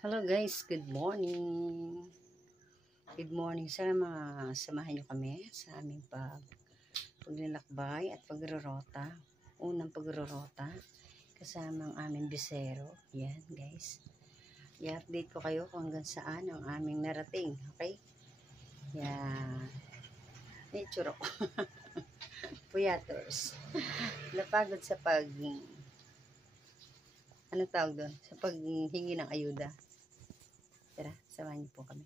Hello guys, good morning. Good morning. Sana samahan nyo kami sa aming paglalakbay at pagrorota. Unang pagrorota kasama ang aming bisero. Yan guys. I-update ko kayo kung hanggang saan ang aming narating. Okay? Yan. May tsuro. Puyaters. Napagod sa ano tawag doon? Sa paghingi ng ayuda. Tara, samahan niyo po kami.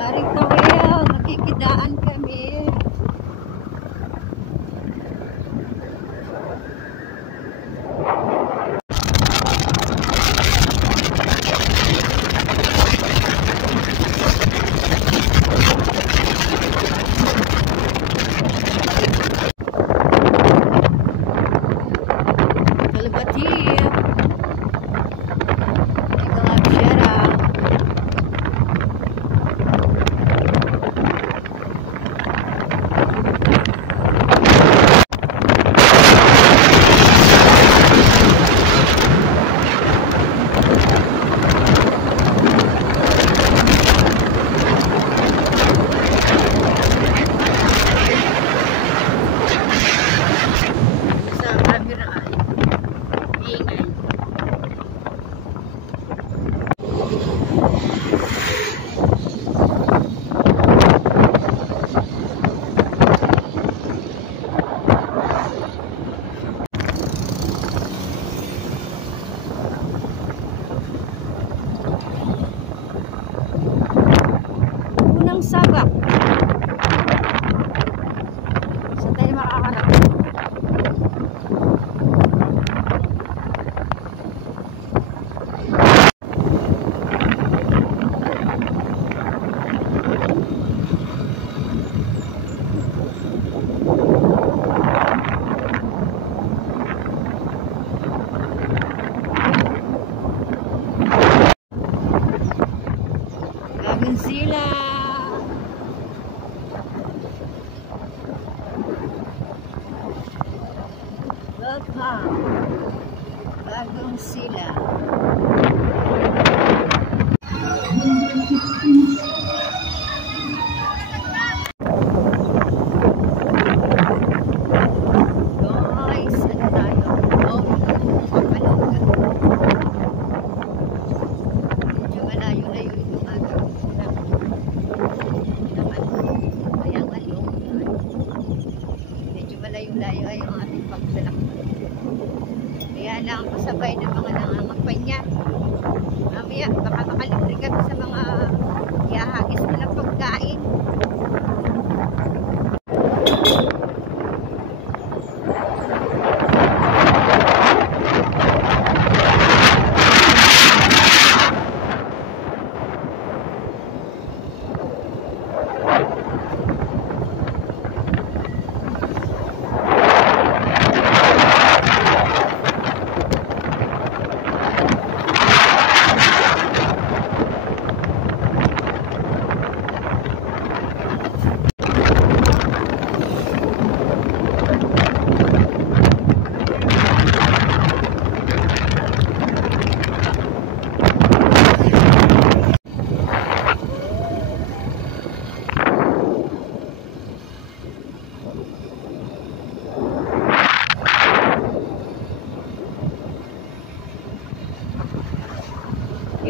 Maring Tawel, nakikidaan kami. Unang sabak. Saan tayo makakarap? Sila welcome bagong sila guys, ano tayo? medyo malayo-layo itong agaw. Medyo malayo-layo ay ang ating paglalakbay. Kaya lang kasabay ng mga nangangapanya. Mamaya baka makalibre kami sa mga ihahagis mo ng pagkain.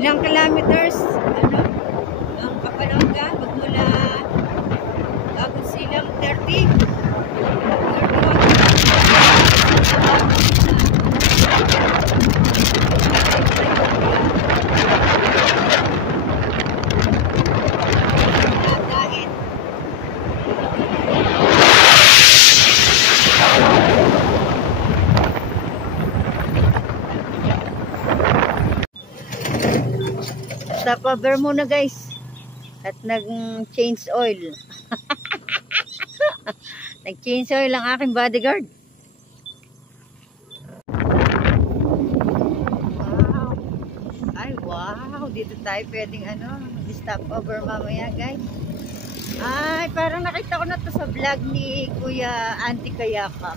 Ilang kilometers, ano, ang Kapalongga, magmula Bagong Silang, 30. Stop over muna guys. At nag-change oil. Nag-change oil ang aking bodyguard. Wow. Ay wow. Dito tayo pwedeng stop over mamaya guys. Ay parang nakita ko na to sa vlog ni Kuya Andy Kayaka.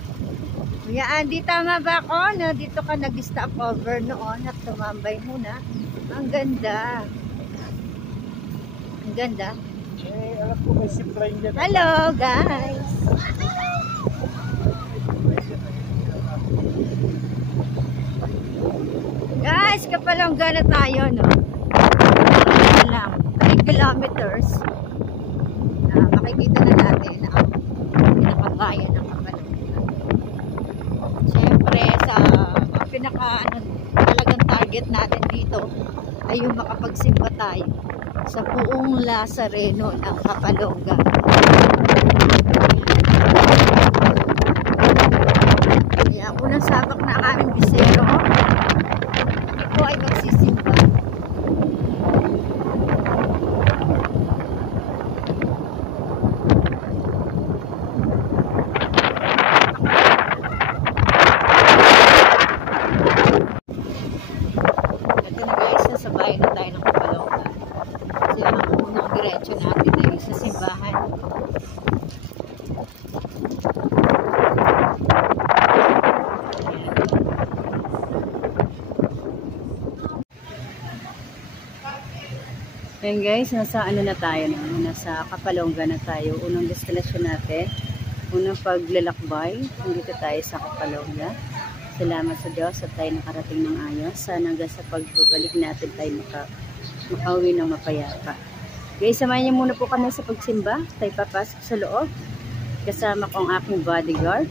Kuya Andy, tama ba ako? No? Dito ka nag-stop over noon at tumambay muna. Ang ganda. Ang ganda. Eh, alam ko may zipline dyan. Hello, guys. Guys, Kapalongga na tayo, no? Ano lang, 3 kilometers. Makikita na natin ang pinakabayan ng Kapalongga. Siyempre, talagang target natin dito ay yung makapagsimba tayo sa buong Lazareno ng Kapalongga. Kaya unang sabak na ang aming bisero. Ito ay magsisimba. Ito na guys, nasa bahay na tayo ng Kapalongga. Kasi ang unang diretso natin ay sa simbahan. Ayan guys, nasa na tayo na? Nasa Kapalongga na tayo. Unang destinasyon natin. Unang paglalakbay. Nandito tayo sa Kapalongga. Salamat sa Diyos at tayo nakarating ng ayos. Sana hanggang sa pagbabalik natin tayo makauwi ng mapayapa. Guys, samahan niyo muna po kami sa pagsimba. Tayo papasok sa loob. Kasama ko ang aking bodyguard.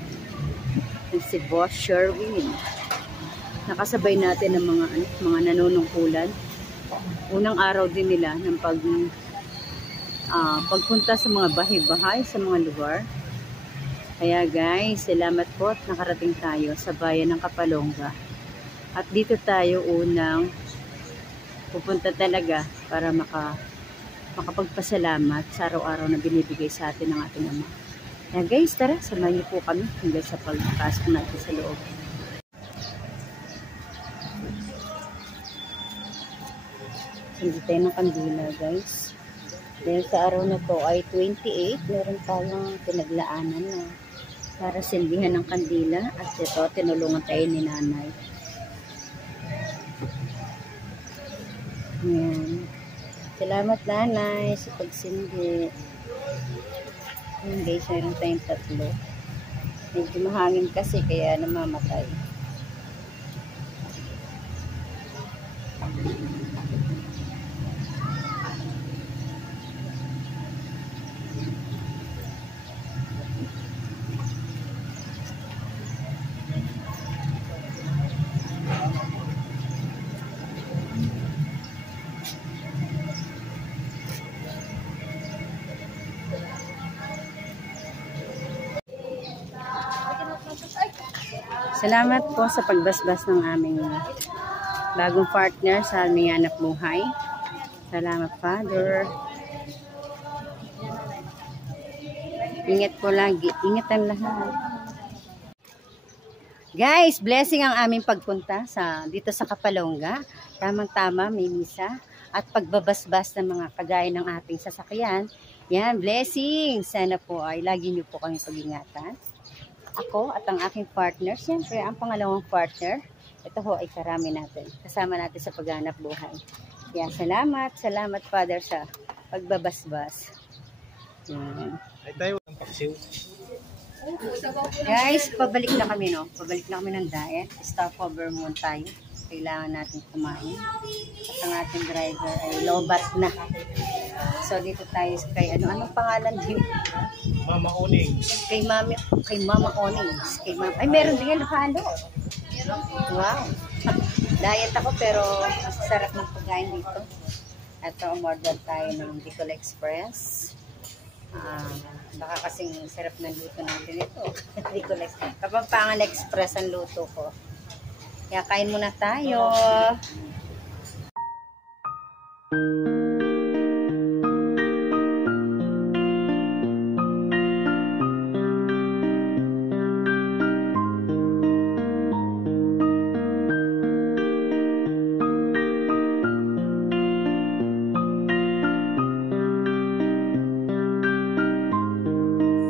Si Boss Sherwin. Nakasabay natin ng mga nanunungkulan. Unang araw din nila ng pagpunta sa mga bahay-bahay, sa mga lugar. Kaya guys, salamat po at nakarating tayo sa bayan ng Kapalongga. At dito tayo unang pupunta talaga para makapagpasalamat sa araw-araw na binibigay sa atin ng ating Ama. Kaya guys, tara, samahan niyo po kami hanggang sa pagpasok natin sa loob. Hindi tayo ng kandila guys. Dahil sa araw na to ay 28, meron tayong pinaglaanan na para silbihan ng kandila. At ito, tinulungan tayo ni nanay. Ayan. Salamat nanay sa pagsindi. Ayan guys, meron tayong 3. Medyo mahangin kasi kaya namamatay. Salamat po sa pagbasbas ng aming bagong partner sa aming anak buhay. Salamat, Father. Ingat po lagi. Ingat ang lahat. Guys, blessing ang aming pagpunta dito sa Kapalongga. Tamang-tama, may misa. At pagbabasbas ng mga kagaya ng ating sasakyan. Yan, blessing. Sana po ay lagi niyo po kami pag-ingatan. Ako at ang aking partner, siyempre ang pangalawang partner, ito ho ay karami natin. Kasama natin sa paghanap buhay. Yan, salamat. Salamat, Father, sa pagbabasbas. Yan. Ay tayo ng paksiw. Guys, pabalik na kami, no? Pabalik na kami ng diet. Stop over muna tayo. kailangan natin kumain. At ang ating driver ay lobat na. So dito tayo kay anong pangalan din? Mama Uning. Kay Mama Onings. Ay, meron din yan halo. Wow. Diet ako pero sarap ng pagkain dito. At umorder tayo ng Bicol Express. Baka kasing sarap ng luto natin ito. Bicol Express. Kapampangan Express ang luto ko. Kaya kain muna tayo.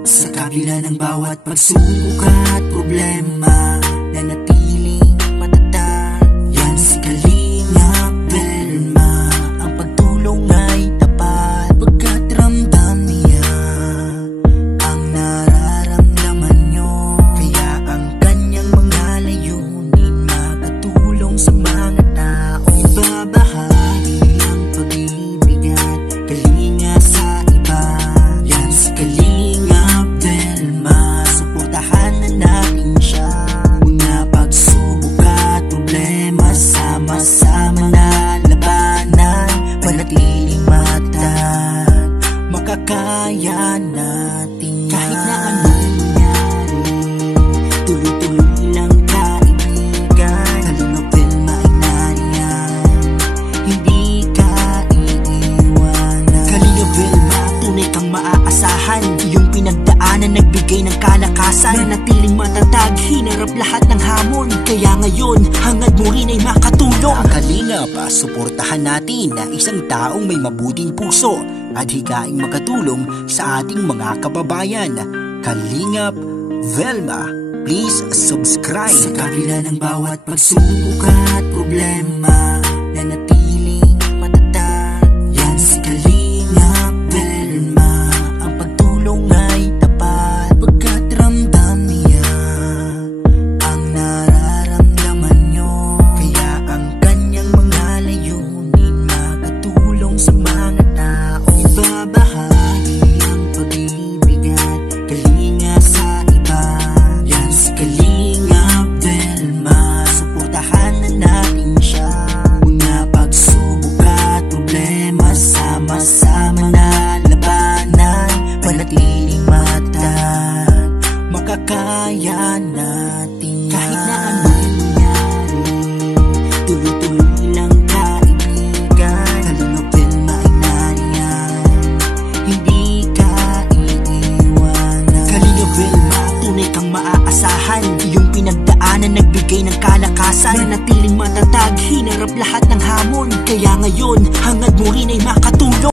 Sa kabila ng bawat pagsubok at problema, nanatiling matatag. Yan si Kalingap Velma. Ang pagtulong ay tapat, pagkat ramdam niya ang nararamdaman nyo. Kaya ang kanyang mga layunin, makatulong sa mga tao. Ibabahagi ang pag-ibig at kalinga sa iba. Yan si Kalingap sama na labanan, panatiling matatag, makakaya natin kahit na anong mangyari. Tuloy-tuloy lang kaibigan, Kalingap Velma ay nariyan, hindi ka iiwanan. Kalingap Velma, tunay kang maaasahan, iyong pinagdaanan nagbigay ng kalakasan. Nanatiling matatag, hinarap lahat ng hamon, kaya ngayon hangad mo rin ay makatulong. Kalingap, suportahan natin na isang taong may mabuting puso at higaing makatulong sa ating mga kababayan. Kalingap Velma, please subscribe. Sa kabila ng bawat pagsubok at problema, nanatiling matatag. Yan si Kalingap Velma. Ang pagtulong ay tapat, pagkat ramdam niya ang nararamdaman nyo. Kaya ang kanyang mga layunin, makatulong sa mga tao. Ibabahagi ang pag-ibig at kalinga sa iba. Yan si Kalingap Velma. Suportahan na natin siya. Mga pagsubok at problema, sama-sama na labanan, panatiling matatag, makakaya natin kahit na anong mangyari. Tuloy-tuloy lang kaibigan, Kalingap Velma ay nariyan, hindi ka iiwanan. Kalingap Velma, tunay kang maaasahan, iyong pinagdaanan nagbigay ng kalakasan. Nanatiling matatag, hinarap lahat ng hamon, kaya ngayon hangad mo rin ay makatulong.